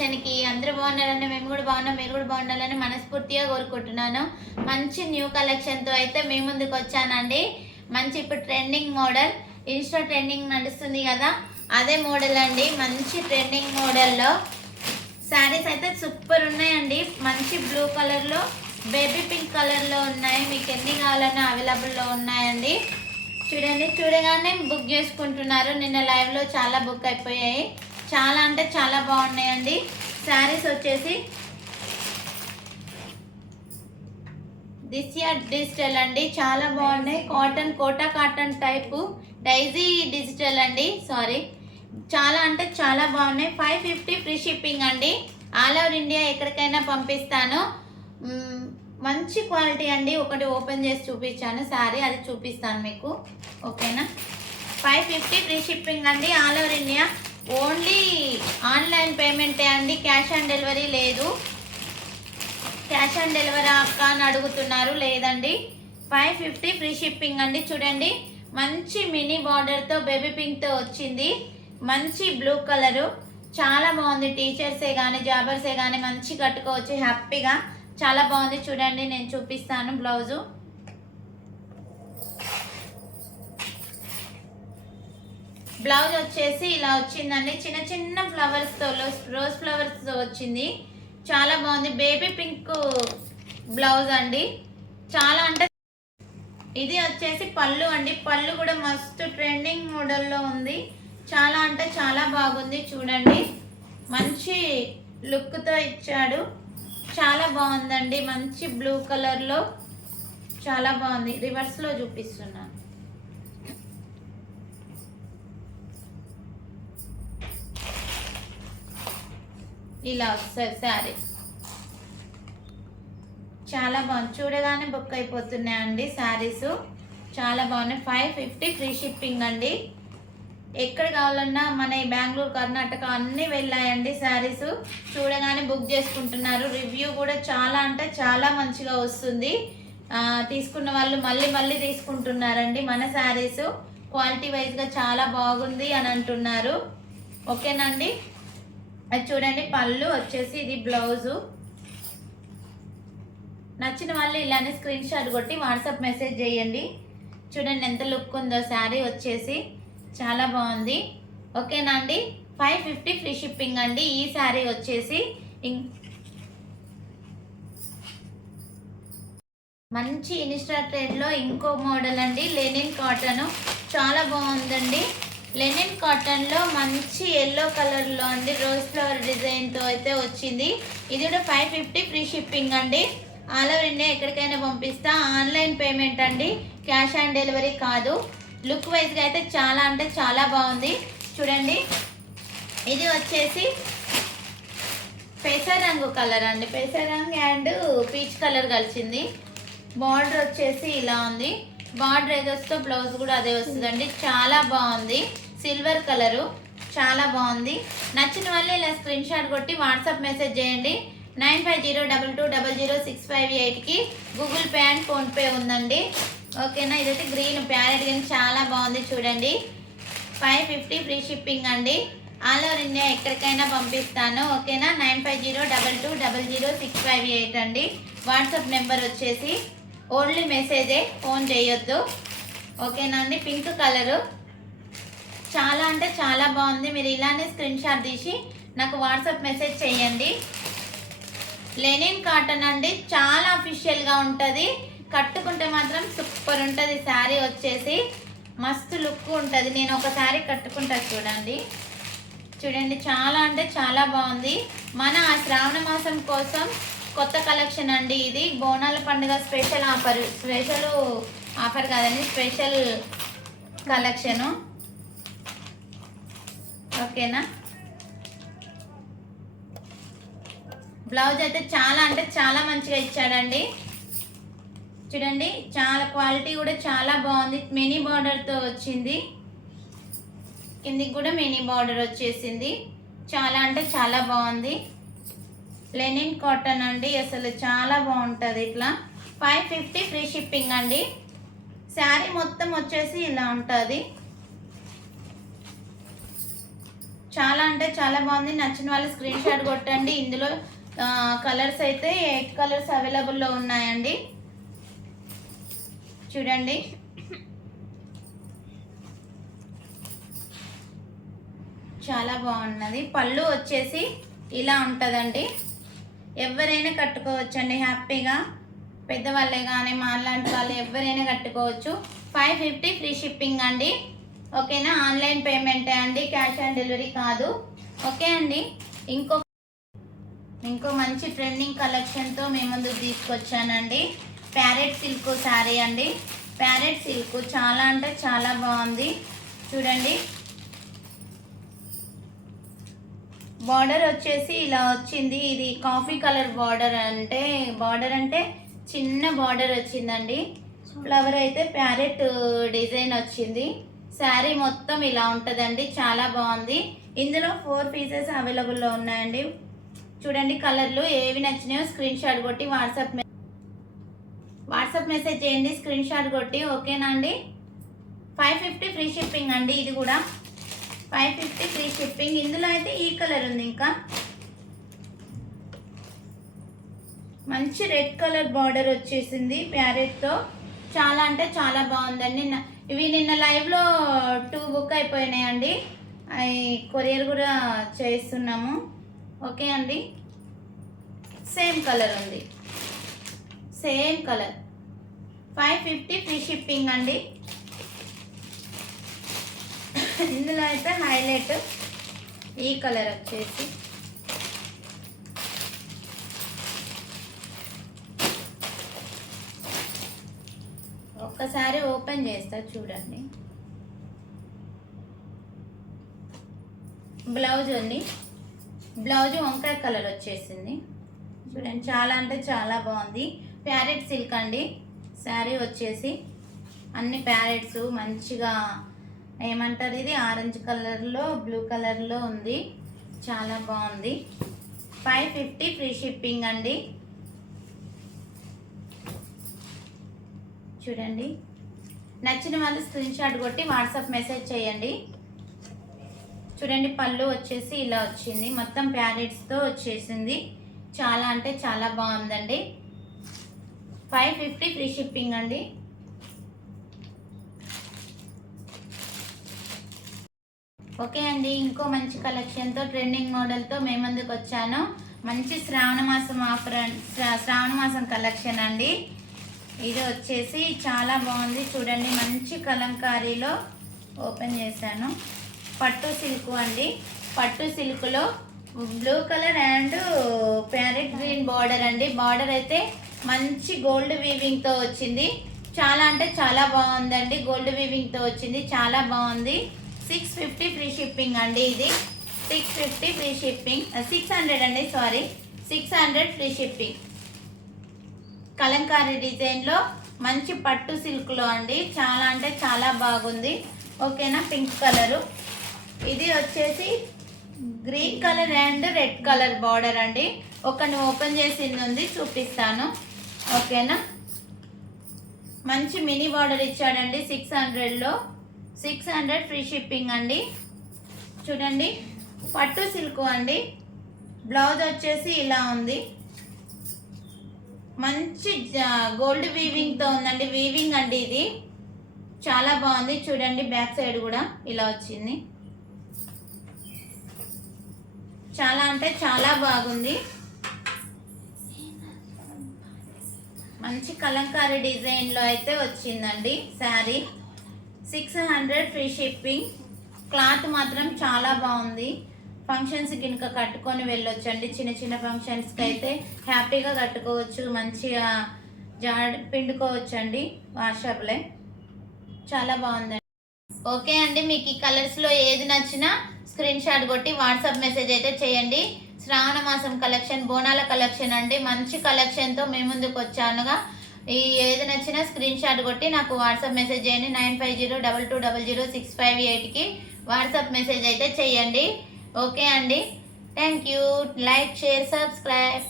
కలెక్షన్కి అందరూ బాగున్నారని మేము కూడా బాగున్నాం, మీరు కూడా బాగుండాలని మనస్ఫూర్తిగా కోరుకుంటున్నాను. మంచి న్యూ కలెక్షన్తో అయితే మీ ముందుకు వచ్చానండి. మంచి ఇప్పుడు ట్రెండింగ్ మోడల్, ఇన్స్టా ట్రెండింగ్ నడుస్తుంది కదా, అదే మోడల్ అండి. మంచి ట్రెండింగ్ మోడల్లో శారీస్ అయితే సూపర్ ఉన్నాయండి. మంచి బ్లూ కలర్లో, బేబీ పింక్ కలర్లో ఉన్నాయి. మీకు ఎన్ని కావాలన్నా అవైలబుల్లో ఉన్నాయండి. చూడండి, చూడగానే బుక్ చేసుకుంటున్నారు. నిన్న లైవ్లో చాలా బుక్ అయిపోయాయి. చాలా అంటే చాలా బాగున్నాయండి. శారీస్ వచ్చేసి దిసియా డిజిటల్ అండి, చాలా బాగున్నాయి. Cotton, Kota cotton type, daisy digital అండి, సారీ. చాలా అంటే చాలా బాగున్నాయి. 550 ఫ్రీ షిప్పింగ్ అండి. ఆల్ ఓవర్ ఇండియా ఎక్కడికైనా పంపిస్తాను. మంచి క్వాలిటీ అండి. ఒకటి ఓపెన్ చేసి చూపించాను శారీ, అది చూపిస్తాను మీకు, ఓకేనా. 550 ఫ్రీ షిప్పింగ్ అండి, all over India. Only online పేమెంటే అండి, క్యాష్ ఆన్ డెలివరీ లేదు. క్యాష్ ఆన్ డెలివరీ అక్క అని అడుగుతున్నారు, లేదండి. 550 ఫ్రీ షిప్పింగ్ అండి. చూడండి, మంచి మినీ బార్డర్తో బేబీ పింక్తో వచ్చింది. మంచి బ్లూ కలరు, చాలా బాగుంది. టీచర్సే కానీ జాబర్సే కానీ మంచి కట్టుకోవచ్చు హ్యాపీగా. చాలా బాగుంది. చూడండి, నేను చూపిస్తాను బ్లౌజు. బ్లౌజ్ వచ్చేసి ఇలా వచ్చిందండి. చిన్న చిన్న ఫ్లవర్స్తో, రోజ్ ఫ్లవర్స్తో వచ్చింది. చాలా బాగుంది. బేబీ పింక్ బ్లౌజ్ అండి. చాలా అంటే ఇది వచ్చేసి పళ్ళు అండి. పళ్ళు కూడా మస్తు ట్రెండింగ్ మోడల్లో ఉంది. చాలా అంటే చాలా బాగుంది. చూడండి, మంచి లుక్తో ఇచ్చాడు. చాలా బాగుందండి. మంచి బ్లూ కలర్లో చాలా బాగుంది. రివర్స్లో చూపిస్తున్నాను. ఇలా వస్తుంది శారీ. చాలా బాగుంది. చూడగానే బుక్ అయిపోతున్నాయండి శారీస్. చాలా బాగున్నాయి. 550 ఫ్రీ షిప్పింగ్ అండి. ఎక్కడ కావాలన్నా మన బెంగళూరు, కర్ణాటక అన్నీ వెళ్ళాయండి శారీస్. చూడగానే బుక్ చేసుకుంటున్నారు. రివ్యూ కూడా చాలా అంటే చాలా మంచిగా వస్తుంది. తీసుకున్న వాళ్ళు మళ్ళీ మళ్ళీ తీసుకుంటున్నారండి. మన శారీస్ క్వాలిటీ వైజ్గా చాలా బాగుంది అని అంటున్నారు, ఓకేనండి. అది చూడండి, పళ్ళు వచ్చేసి ఇది బ్లౌజు. నచ్చిన వాళ్ళు ఇలానే స్క్రీన్ షాట్ కొట్టి వాట్సాప్ మెసేజ్ చేయండి. చూడండి ఎంత లుక్ ఉందో శారీ వచ్చేసి, చాలా బాగుంది, ఓకేనా అండి. 550 ఫ్రీ షిప్పింగ్ అండి. ఈ శారీ వచ్చేసి మంచి ఇన్స్టా ట్రేడ్లో ఇంకో మోడల్ అండి. లెనిన్ కాటన్, చాలా బాగుందండి. లెనిన్ కాటన్లో మంచి ఎల్లో కలర్లో అండి, రోజ్ ఫ్లవర్ డిజైన్తో అయితే వచ్చింది. ఇది కూడా 550 ఫ్రీ షిప్పింగ్ అండి. ఆల్ ఓవర్ ఇండియా ఎక్కడికైనా పంపిస్తా. ఆన్లైన్ పేమెంట్ అండి, క్యాష్ ఆన్ డెలివరీ కాదు. లుక్ వైజ్గా అయితే చాలా అంటే చాలా బాగుంది. చూడండి, ఇది వచ్చేసి పెసర రంగు కలర్ అండి. పెసర రంగు అండ్ పీచ్ కలర్ కలిసింది. బార్డర్ వచ్చేసి ఇలా ఉంది. బార్డర్ ఏదొస్తో బ్లౌజ్ కూడా అదే వస్తుందండి. చాలా బాగుంది. సిల్వర్ కలరు, చాలా బాగుంది. నచ్చిన వాళ్ళు ఇలా స్క్రీన్ షాట్ కొట్టి వాట్సాప్ మెసేజ్ చేయండి. 9502220658కి గూగుల్ పే అండ్ ఫోన్పే ఉందండి, ఓకేనా. ఇదైతే గ్రీన్ ప్యారెట్ కానీ చాలా బాగుంది. చూడండి, 550 ఫ్రీ షిప్పింగ్ అండి. ఆల్ ఓవర్ ఇండియా ఎక్కడికైనా పంపిస్తాను, ఓకేనా. 9502220658 అండి వాట్సాప్ నెంబర్ వచ్చేసి. ఓన్లీ మెసేజే, ఫోన్ చేయొద్దు, ఓకేనా అండి. పింక్ కలరు, చాలా అంటే చాలా బాగుంది. మీరు ఇలానే స్క్రీన్ షాట్ తీసి నాకు వాట్సాప్ మెసేజ్ చేయండి. లెనిన్ కాటన్ అండి, చాలా అఫీషియల్గా ఉంటుంది. కట్టుకుంటే మాత్రం సూపర్ ఉంటుంది. శారీ వచ్చేసి మస్తు లుక్ ఉంటుంది. నేను ఒక శారీ కట్టుకుంటా, చూడండి. చూడండి, చాలా అంటే చాలా బాగుంది. మన శ్రావణ మాసం కోసం కొత్త కలెక్షన్ అండి ఇది. బోనాల పండుగ స్పెషల్ ఆఫర్, స్పెషల్ ఆఫర్ కాదండి, స్పెషల్ కలెక్షను, ఓకేనా. బ్లౌజ్ అయితే చాలా అంటే చాలా మంచిగా ఇచ్చాడండి. చూడండి, చాలా క్వాలిటీ కూడా చాలా బాగుంది. మినీ బార్డర్తో వచ్చింది. కిందికి కూడా మినీ బార్డర్ వచ్చేసింది. చాలా అంటే చాలా బాగుంది. లెనిన్ కాటన్ అండి, అసలు చాలా బాగుంటుంది. ఇట్లా 550 ఫ్రీ షిప్పింగ్ అండి. శారీ మొత్తం వచ్చేసి ఇలా ఉంటుంది. చాలా అంటే చాలా బాగుంది. నచ్చిన వాళ్ళు స్క్రీన్ షాట్ కొట్టండి. ఇందులో కలర్స్ అయితే 8 కలర్స్ అవైలబుల్లో ఉన్నాయండి. చూడండి, చాలా బాగున్నది. పళ్ళు వచ్చేసి ఇలా ఉంటుందండి. ఎవరైనా కట్టుకోవచ్చండి హ్యాపీగా, పెద్దవాళ్ళే కానీ మాలాంటి వాళ్ళు ఎవరైనా కట్టుకోవచ్చు. 550 ఫ్రీ షిప్పింగ్ అండి. ఓకేనా, ఆన్లైన్ పేమెంటే అండి, క్యాష్ ఆన్ డెలివరీ కాదు. ఓకే అండి, ఇంకో మంచి ట్రెండింగ్ కలెక్షన్తో మేము ముందుకు తీసుకొచ్చానండి. ప్యారెట్ సిల్క్ శారీ అండి. ప్యారెట్ సిల్క్ చాలా అంటే చాలా బాగుంది. చూడండి, బార్డర్ వచ్చేసి ఇలా వచ్చింది. ఇది కాఫీ కలర్ బార్డర్ అంటే చిన్న బార్డర్ వచ్చిందండి. ఫ్లవర్ అయితే ప్యారెట్ డిజైన్ వచ్చింది. శారీ మొత్తం ఇలా ఉంటుందండి, చాలా బాగుంది. ఇందులో 4 పీసెస్ అవైలబుల్లో ఉన్నాయండి. చూడండి, కలర్లు ఏవి నచ్చినాయో స్క్రీన్ షాట్ కొట్టి వాట్సాప్ మెసేజ్ చేయండి, స్క్రీన్ షాట్ కొట్టి. ఓకేనా అండి. 550 ఫ్రీ షిప్పింగ్ అండి. ఇది కూడా 550 ఫ్రీ షిప్పింగ్. ఇందులో అయితే ఈ కలర్ ఉంది, ఇంకా మంచి రెడ్ కలర్ బార్డర్ వచ్చేసింది ప్యారెట్తో. చాలా అంటే చాలా బాగుందండి. ఇవి నిన్న లైవ్లో 2 బుక్ అయిపోయినాయండి. అవి కొరియర్ కూడా చేస్తున్నాము. ఓకే అండి, సేమ్ కలర్ ఉంది, సేమ్ కలర్. 550 ఫ్రీ షిప్పింగ్ అండి. ఇందులో అయితే హైలైట్ ఈ కలర్ వచ్చేసి ఒక్కసారి ఓపెన్ చేస్తా చూడండి. బ్లౌజ్ అండి, బ్లౌజ్ వంకాయ కలర్ వచ్చేసింది. చూడండి, చాలా అంటే చాలా బాగుంది. ప్యారెట్ సిల్క్ అండి. శారీ వచ్చేసి అన్ని ప్యారెట్స్ మంచిగా ఏమంటారు, ఇది ఆరెంజ్ కలర్లో బ్లూ కలర్లో ఉంది. చాలా బాగుంది. 550 ఫ్రీ షిప్పింగ్ అండి. చూడండి, నచ్చిన వాళ్ళు స్క్రీన్ షాట్ కొట్టి వాట్సాప్ మెసేజ్ చేయండి. చూడండి, పళ్ళు వచ్చేసి ఇలా వచ్చింది, మొత్తం ప్యారెట్స్తో వచ్చేసింది. చాలా అంటే చాలా బాగుందండి. 550 ఫ్రీ షిప్పింగ్ అండి. ఓకే అండి, ఇంకో మంచి కలెక్షన్తో ట్రెండింగ్ మోడల్తో మేము ముందుకు వచ్చాను. మంచి శ్రావణ మాసం కలెక్షన్ అండి. ఇది వచ్చేసి చాలా బాగుంది. చూడండి, మంచి కలంకారీలో ఓపెన్ చేశాను. పట్టు సిల్క్ అండి. పట్టు సిల్క్లో blue colour and parrot green border అండి. బార్డర్ అయితే మంచి గోల్డ్ వీవింగ్తో వచ్చింది. చాలా అంటే చాలా బాగుందండి. గోల్డ్ వీవింగ్తో వచ్చింది, చాలా బాగుంది. 650 ఫ్రీ షిప్పింగ్ అండి. ఇది 650 ఫ్రీ షిప్పింగ్, 600 అండి, సారీ 600 ఫ్రీ షిప్పింగ్. కలంకారీ డిజైన్లో మంచి పట్టు సిల్క్లో అండి. చాలా అంటే చాలా బాగుంది. ఓకేనా, పింక్ కలరు. ఇది వచ్చేసి green colour and red colour border అండి. ఒకటి ఓపెన్ చేసింది ఉంది, చూపిస్తాను. ఓకేనా, మంచి మినీ బార్డర్ ఇచ్చాడండి. 600లో 600 ఫ్రీ షిప్పింగ్ అండి. చూడండి, పట్టు సిల్క్ అండి. బ్లౌజ్ వచ్చేసి ఇలా ఉంది, మంచి గోల్డ్ వీవింగ్తో ఉందండి. వీవింగ్ అండి, ఇది చాలా బాగుంది. చూడండి, బ్యాక్ సైడ్ కూడా ఇలా వచ్చింది. చాలా అంటే చాలా బాగుంది. మంచి కలంకారీ డిజైన్లో అయితే వచ్చిందండి శారీ. 600 free shipping. క్లాత్ మాత్రం చాలా బాగుంది. ఫంక్షన్స్ కనుక కట్టుకొని వెళ్ళొచ్చండి. చిన్న చిన్న ఫంక్షన్స్కి అయితే హ్యాపీగా కట్టుకోవచ్చు, మంచిగా పిండుకోవచ్చండి వాట్సాప్లో. చాలా బాగుందండి. ఓకే అండి, మీకు ఈ కలర్స్లో ఏది నచ్చినా స్క్రీన్ షాట్ కొట్టి వాట్సాప్ మెసేజ్ అయితే చేయండి. శ్రావణ మాసం కలెక్షన్, బోనాల కలెక్షన్ అండి. మంచి కలెక్షన్తో మేము ముందుకు వచ్చానుగా. ఈ ఏది నచ్చినా స్క్రీన్ షాట్ కొట్టి నాకు వాట్సాప్ మెసేజ్ చేయండి. 9502220658కి వాట్సాప్ మెసేజ్ అయితే చేయండి. ఓకే అండి, thank you. Like, share, subscribe.